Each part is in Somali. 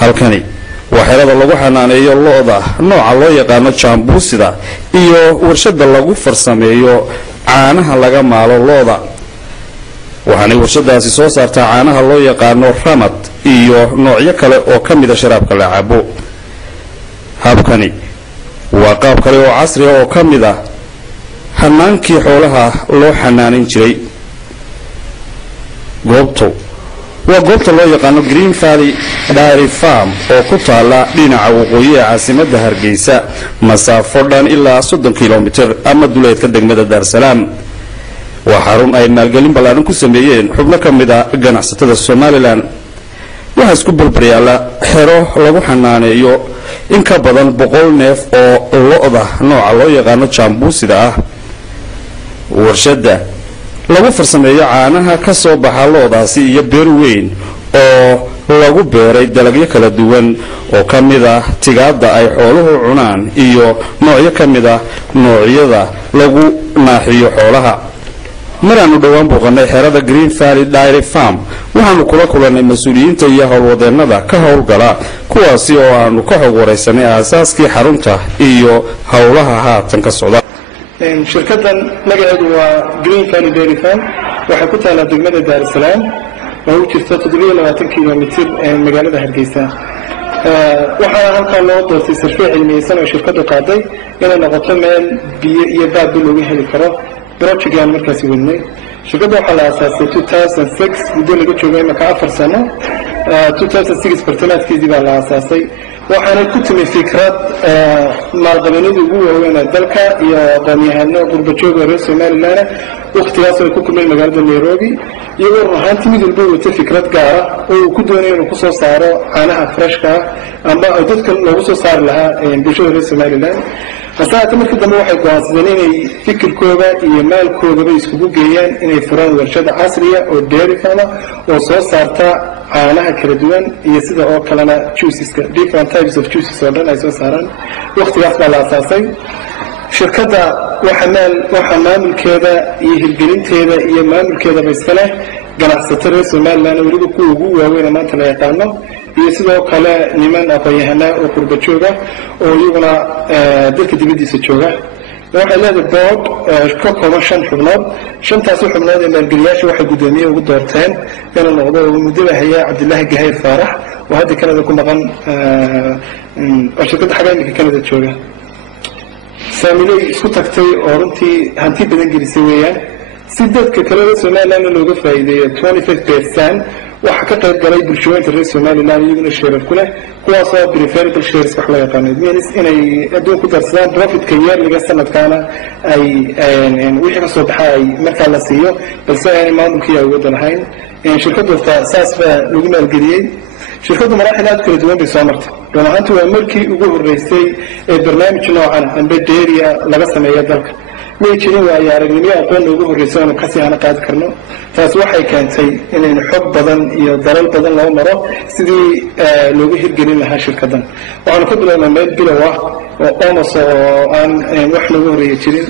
halkani waa xerada lagu xanaaneeyo lo'da nooca loo yaqaano jambuusida iyo warshada lagu farsameeyo caanaha laga maalo lo'da waxaanay warshadaasi soo saartaa caanaha loo yaqaano ramad iyo noocyo kale oo ka mid ah sharaabka la cabo habkani waa qaab kale oo casri ah oo ka mid ah hanaankii xoolaha loo xanaanin jiray waa goobta loo yaqaano Green Valley Dairy Farm oo ku taala dhinaca waqooyi ee caasimadda Hargeysa masaafo dhan ilaa 30 kilomitir ama duleedka degmada Dar es Salaam waa xarun ay maalgelin ballaaran ku sameeyeen xubno ka mid ah ganacsatada Somaliland waxa isku balbaryaala xero lagu xanaaneeyo in ka badan 100 neef oo lo'da nooca loo yaqaano jambuusida ah warshada lagu farsameeyo caanaha ka soo baxa lo'daasi iyo beer weyn oo lagu beeray dalagyo kala duwan oo ka mid ah tigaada ay xooluhu cunaan iyo noocyo ka mid ah noocyada lagu naaxiyo xoolaha maraan u dhawaan booqanay xerada Green Valley Dairy Farm waxaanu kula kulanay mas'uuliyiinta iyo howlwadeenada ka howlgala kuwaasi oo aanu ka xog wareysanay aasaaskii xarunta iyo howlaha haatan ka socda shirkadan magaceedu waa Green Valley Dairy Farm waxay ku taala degmada Dar es Salaam oo u jirta 720 kilomitir magaalada Hargeysa waxaa halkan loo doortay sarfiic cilmiyeysan oo shirkadu qaaday inay noqoto meel biyo iyo baad looga heli karo projectkan markaas wadnay shirkadu waxaa la aasaasay 2006 muddo laga joogay marka 4 sano 2006 bartamaadkeedii baa la aasaasay waxaana ku timi fikrad maalqabeennada ugu waaweyn dalka iyo aqoon-yahano qurbajooga reer Somaliland waqtigaas ay ku kulmeen magaalada Nairobi iyagoo ruuxaantii mid walba wata fikrad gaar ah oo uu ku doonayo inuu ku soo saaro caanaha freshka ama ay dadka loogu soo saari lahaa bulshada reer Somaliland hasaata markii dambe waxay go'aansadeen inay fikirkooda iyo maalkoodaba iskugu geeyaan inay furaan warshad casri ah oo dairy farm oo soo saarta caanaha kala duwan iyo sida oo kalena juiceska different types of juices oo dhan ay soo saaraan waqtigaas baa la aasaasay shirkadda waxa maamulkeeda iyo hirgelinteeda iyo maamulkeedaba iska leh ganacsatada reer Somaliland weliba kuwa ugu waaweyn maanta la yaqaano iyo sidoo kale niman aqoon-yahano oo qurbajooga oo iyaguna dalka dibadiisa jooga waxay leedahay board ka kooban 5 xubnood 5taas xubnood ee maalgeliyaasha waxay gudoomiye ugu doorteen inuu noqdo mudada haya Cabdullaahi Gahayr Faarax oo hadda Kanada ku maqan shirkadda xagga Kanada jooga saamilay isku tagtay oo runtii hanti badan gelisay weeyaan si dadka kale ee Somaliland looga faa'iideeyo 25% waxa ka qayb galay bulshooyinka reer Somaliland iyaguna shirkad ku leh kuwaas oo preferable shares wax la yaqaan means inay adduun ku darsadaan profit-ka yearliga sanadkaana ay wixii ka soo baxay marka la siiyo balse ay maamulkii ay wada lahayn shirkaddu asaas lagu maalgeliyay shirkaddu maraaxil kala duwan bay soo martay runtii waa markii ugu horeysay ee barnaamij noocan ah dairy laga sameeyo dalka way jireen waa aragnimo aqoon ugu horeysay oo kasi aan qaad karno taas waxay keentay inaynu xog badan iyo dalal badan loo maro sidii loogu hirgelin lahaa shirkadan waxaan ku bilownay meel bilow ah oo almost aan wax lagu horeeyay jirin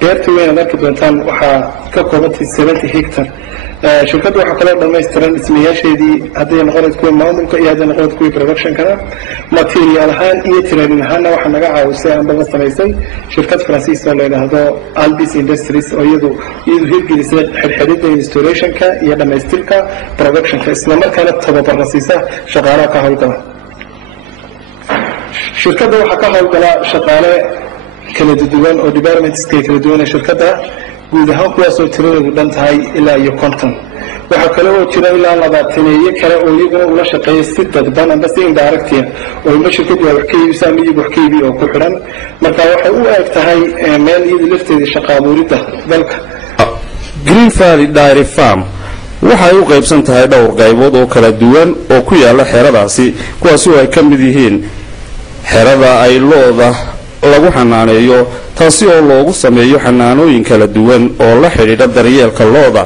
beerta weyn markii doontaan waxa ka koobantay 70 hectare shirkaddu waxa kale dhameystiran ismiyaasheedii hadday noqonayd kuwa maamulka iyo hadday noqonayd kuwa production kana material ahaan iyo training ahaan waxa naga caawisay aan badan samaysay shirkad Faransiis oo la yiraahdo Albis Industries oo iyadu hirgelisay xirxidida installation-ka iyo dhameystirka production-ka isla markaana tababar siisa shaqaalaha ka hawlgala shirkadda waxa ka hawlgala shaqaale kala duwan oo departments-ka kala duwan shirkadda guud ahaan kuwaasoo tiradoodu dhan tahay ilaa iyo 50 waxa kale oo jira ilaa 20 kale oo iyaguna ula shaqeeyay si dadban amba si indirect oo in shirkadu wax ka iibisa ama wax ka iibiyo oo ku xiran marka waxay u eg tahay meel iyada lafteeda shaqo abuurida dalka Green Valley Dairy Farm waxay u qaybsan tahay dhowr qaybood oo kala duwan oo ku yaala xeradaasi kuwaas oo ay ka mid yihiin xerada ay lo'da lagu xanaaneeyo taasi oo loogu sameeyo xanaanooyin kala duwan oo la xiriira daryeelka lo'da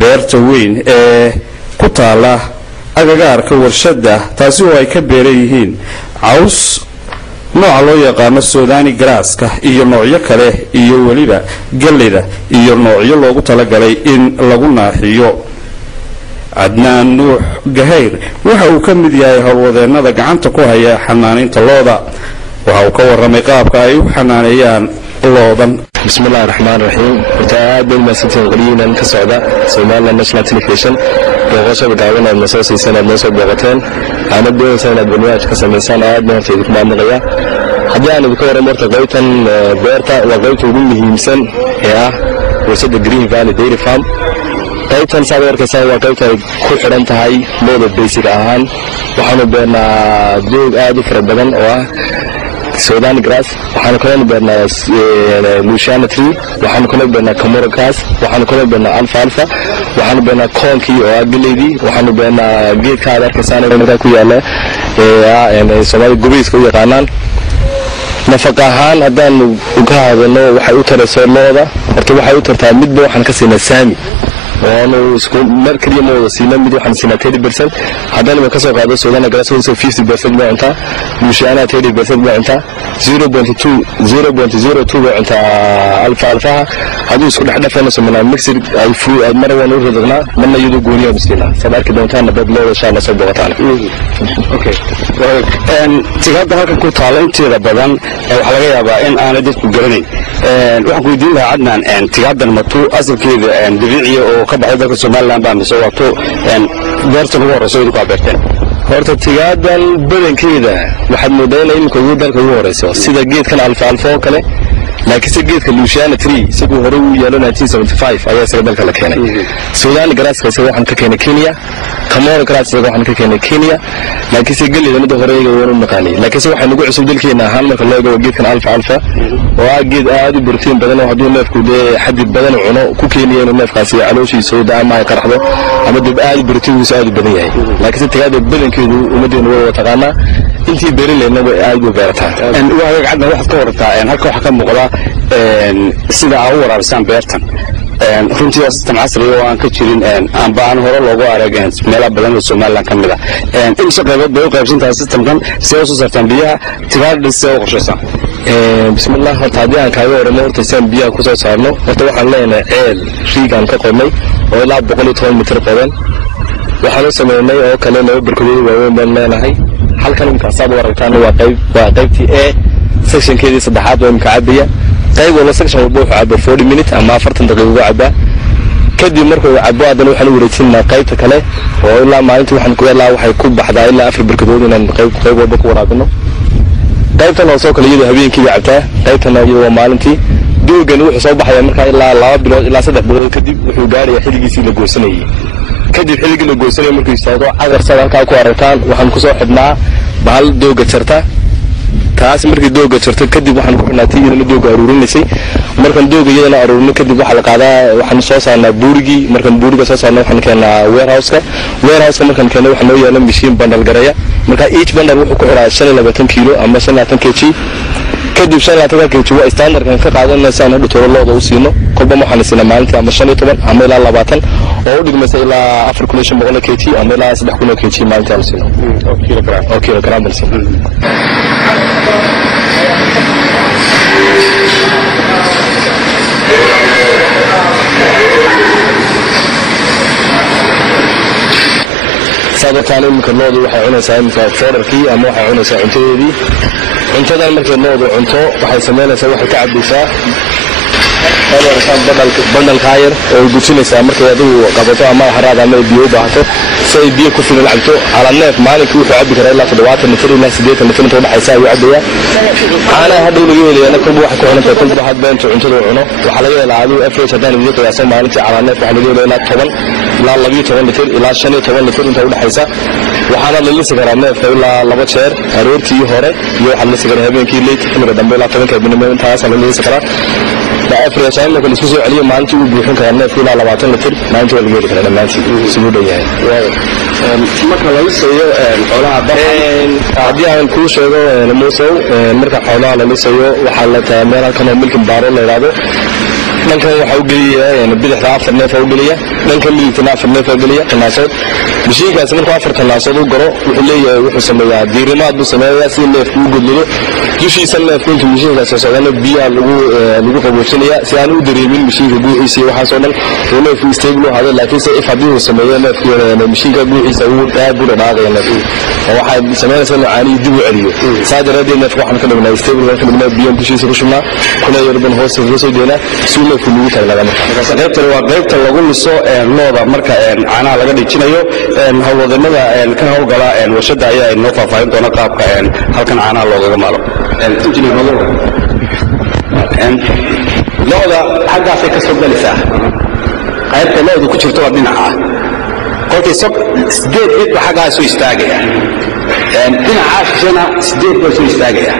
beerta weyn ee ku taala agagaarka warshada taasi oo ay ka beereeyeen caws nooca loo yaqaano Sudani grasska iyo noocyo kale iyo waliba galleyda iyo noocyo loogu talagalay in lagu naaxiyo cadnaan nuux gahayr waxa uu ka mid yahay howlwadeennada gacanta ku haya xanaaninta looda waxa uu ka warramay qaabka ay u xanaaneeyaan loodan. bismillahi raxmaan raxiim. horta aad bay mahadsantiin qolyihiinan ka socda Somaliland National Television booqashada gaaban aad nasoo siiseen aad noo soo booqateen aanad doonaysa inaad barnaamij ka samaysaan aad baan horta idinku mahadnaqaya. haddii aan idinka warramo horta qaybtan beerta waa qaybta ugu muhiimsan ee ah warshada Green Valley Dairy Farm. qaybtan saad arkaysaa waa qaybta ay ku xidhan tahay looda basic ahaan waxaanu beernaa doog aad u fara badan oo ah Sudan grass, waxaanu kala beernaa Louisiana tree, waxaanu kala beernaa Camaro grass, waxaanu kala beernaa alfalfa, waxaanu beernaa cornkii oo ah galeydii, waxaanu beernaa geedka aad arkaysaan ee ku yaala ee Soomaali gubiska u yaqaanaan. nafaqa ahaan haddaan uga hadalno waxay u taraysaa looda horta waxay u tartaa midba waxaan ka siinaa saami waanu isku markii ma wada siinaa mid waxaan siinaa 30% haddana ma ka soo qaado Sudan grass oo 50% ma inta Louisiana 30% ma inta 0.02 ma inta alfalfa haduu isku dhaxdhafayna Soomaaliya mixed ay fruit ay mar waan u radnaa mana yadu gooniyo miskiina sabarka doontaan dad loo insha Allah soo boqotaan. Okay tigada halkan ku taala inteeda badan waxa laga yaabaa in aan dadku garanayn waxaan ku weydiin lahaa Cadnaan tigadan matu asalkeeda dabiici oo ka baxay dalka Somaliland baa soo wato beertan ugu horeyso inuu ka beerteen. horta tigadan badankeeda waxaad moodaynaa in ku dalka ugu horeyso sida geedkan alfalfa oo kale laakiin geedka Louisiana tree sidoo hore uu yaalo 1975 ayaa isaga dalka la keenay. Sudan grass kaasoo waxaan ka keenay Kenya, Camaro grass waxaan ka keenay Kenya, laakiin galeeyda mid hore iyaga wuu maqaanay laakiin waxaan ugu cusub dalkeena ahaan marka loo eego geedkan alfalfa oo ah geed aad u borotiin badan oo hadduu neefku leeyahay xadid badan oo cuno ku keenaya inuu neefkaasi calooshiisa soo daama ay qarxdo ama dib aad borotiinkiisu aad u badan yahay laakiin tigada badankeedu umadeena way taqaanaa intii beeraleena way aad u beertaa. waa Cadnaan waxaad ka wartaa halka waxa ka muuqda sida ay u waraabsan beertan runtii waa sistem casri oo aan ka jirin aan baahan hore loogu arageen meelaha badan oo Somaliland ka mid ah in shaqeeyad bay u qaybsantahay sistemkan si ay u soo saartaan biyaha tigada si ay u qorshaysan. bismillah horta haddii aan kaaga warramo horta saan biyaha ku soo saarno horta waxaan leenahay ceel riigan ka qodnay oo ilaa 110 mitir qodan waxaan u sameynay oo kale laba barkadood waaweyn baan leenahay halkan imka saad waragtaan waa qaybtii A sectionkeedii saddexaad oo imka cabiya qayb wala section walba wuxuu cabaa 40 minutes ama 40 daqiiqo cabaa kadib markuu cabo haddana waxaan wareejinaa qaybta kale oo ilaa maalintii waxaan ku yeelaa waxay ku baxdaa ilaa 4 barkadood inaan qayb walba ku waraabino. qaybtan oo soo kale iyadoo habeenkii cabtaa qaybtana iyadoo maalintii doogan wuxuu soo baxaya marka ilaa 2 bilood ilaa 3 bilood kadib wuxuu gaarayaa xilligiisii la goosanayay kadib xilligii la goosanayay markuu istaago cagar sad halka ku aragtaan waxaan ku soo xidhnaa bahal dooga jarta taas markii dooga jarto kadib waxaan ku xidhnaatii inuu dooga aruurinaysay markan dooga iyadana aruurin kadib waxa la qaadaa waxaan soo saarnaa buurigi markan buuriga soo saarnaa waxaan keenaa warehouse markan keenay waxaan noo yeelan machine bundle gareeya marka each bundle wuxuu ku xiraa 25 kilo ama 25 kg kadib 25 kg waa standard kan ka qaadanaysa aan hadda toro looda u siino kolba waxaan siinaa maalintii ama 15 ama ilaa 20 oo u dhigmaysa ilaa 4,500 kg ama ilaa 3,000 kg maalintii aan siino oo kilogram balsan. sababtaan imka loodu waxay cunaysaa imka foorarkii ama waxay cunaysaa cuntadeedii cuntadan markay loodu cunto waxay sameynaysaa waxay ka cabaysaa bandalka yar oo gudsinaysaa markay adigu qabato ama haraad ama biyo u baahato si ay biyo ku filan cabto ala neef maalinkii wuxuu cabi karaa ilaa 70 litir ilaa 80 litir inta dhaxaysa ayuu cabaya caanaha hadhow laga helayaa kolba waxa ku xunanta kolba had beento cuntada cunno waxa laga helaa adigu average haddaan idin qiyaasay maalintii ala neef waxa laga helaa ilaa 12 litir ilaa 15 litir inta u dhaxaysa waxaana la lisi karaa neef ilaa 2 jeer aroortii hore iyo waxa la lisi karaa habeenkii late xilliga dambe ilaa 10 habeenimo intaas la lisi karaa average ayna kala soo celiyo maalintii uu buuxin karaa neef ilaa 20 litir maalintii waa laga heli karaa maalintii sidoo dhayahay marka laga sayo xoolaha haddii aan kuu sheego muusow marka xoolaha la lisayo waxaa la taa meel halkan oo milkin baaro la yiraahdo dhankan waxa uu geliyaa bidixda 4 neef oo geliya dhankan midigtana 4 neef oo geliya qanaasood mishiinkaas markuu 4 qanaasood uu garo wuxuu leeyahay wuxuu sameeyaa diirimaad buu sameeyaa si neef uu gudlo dushiisa neefku intuu mishiinkaas soo socdana biyaha lagu qaboojinaya si aan u dareemin mishiinka guuxiisa waxa soo dhan uu neefku stable hada laakiin se ifadii uu sameeyaa neefku mishiinka guuxiisa uu aad u dhaqaaqay neefku waxa sameeyay caani dib u celiyo saadaradeed neefku waxaan ka dhignaa stable ka dhignaa biyo dushiisa ku shubnaa kuna yarban hoos uga soo deena si neefku lagu talagalay marka qaybtan waa qaybta lagu liso looda marka caanaha laga dhijinayo hawlwadeenada ka hawlgala warshada ayaa inoo faahfaahin doona qaabka halkan caanaha loogaga maalo looda xaggaasay ka soo galaysaa qaybta looda ku jirto waa dhinaca kolkay sideed midba xaggaa soo istaagaya dhinacaasana sideed baa soo istaagaya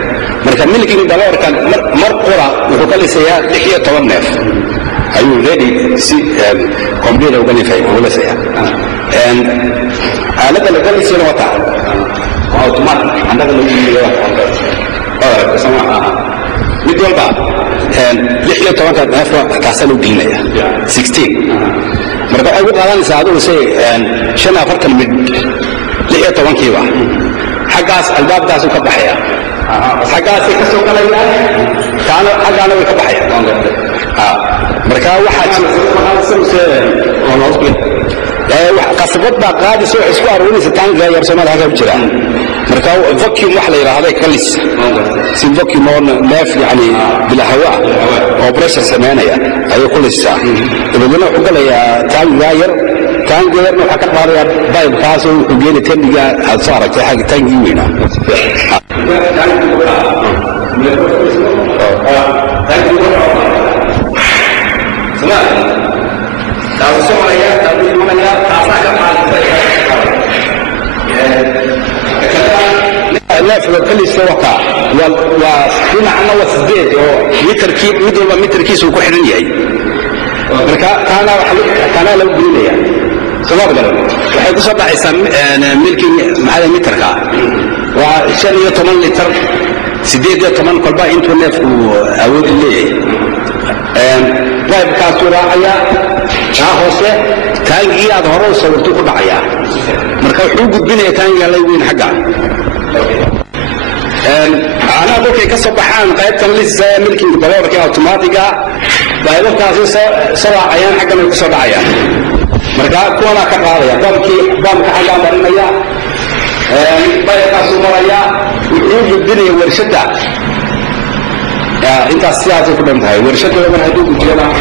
marka milkiga daloorkan mar qura wuxuu ka lisayaa 16 neef ayuu ready si complete uga nifay uga lisaya aalada laga lisayna wata automatic andaga lagu yimaado wata sama mid walba 16 neef taasoo loo diinaya 16 marka ay ugu qaadanaysaa adoo say 45 mid 16 kiiba xaggaas albaabkaas ka baxaya xaggaas ka soo galaya taana xaggaana way ka baxaya marka waxa qasabad baa qaadis oo isku aruurinaysa taanka yar Soomaaliya halka jira marka vacuum wax la yiraahdo kalis si vacuum oo neef yani bila hawa oo pressure sameynaya ayuu kulisa dadana wuxuu galayaa taanka yar yarna waxa ka qaadaya bayb kaas oo u geeyay tandiga aad soo aragtay xag tangi weeyna نافذ كل السواقع وصنعنا وسديد متركيس وكحرين يهي كان لو بنية سواء قالوا waxay ku soo baxaysaa milkii maxaa mitarka waa 15 litir 18 kolba intuu neefku awood leeyahay qaybkaas raacaya hoose taangiga aad hore u sawirto ku dhacaya marka wuxuu gudbinayaa taangiga la weyn xagga ana dadka ka soo baxaan qaybtan lisa milkii daloorka automaatiga qaybtaas soo ayaan xagga ku soo dhacaya marka kuwana ka qaadaya bamka xagga marinaya qaybtaas maraya wuxuu gudbinayaa warshada intaas siyaasad ku dhantahay warshada waxay u gudbiyaan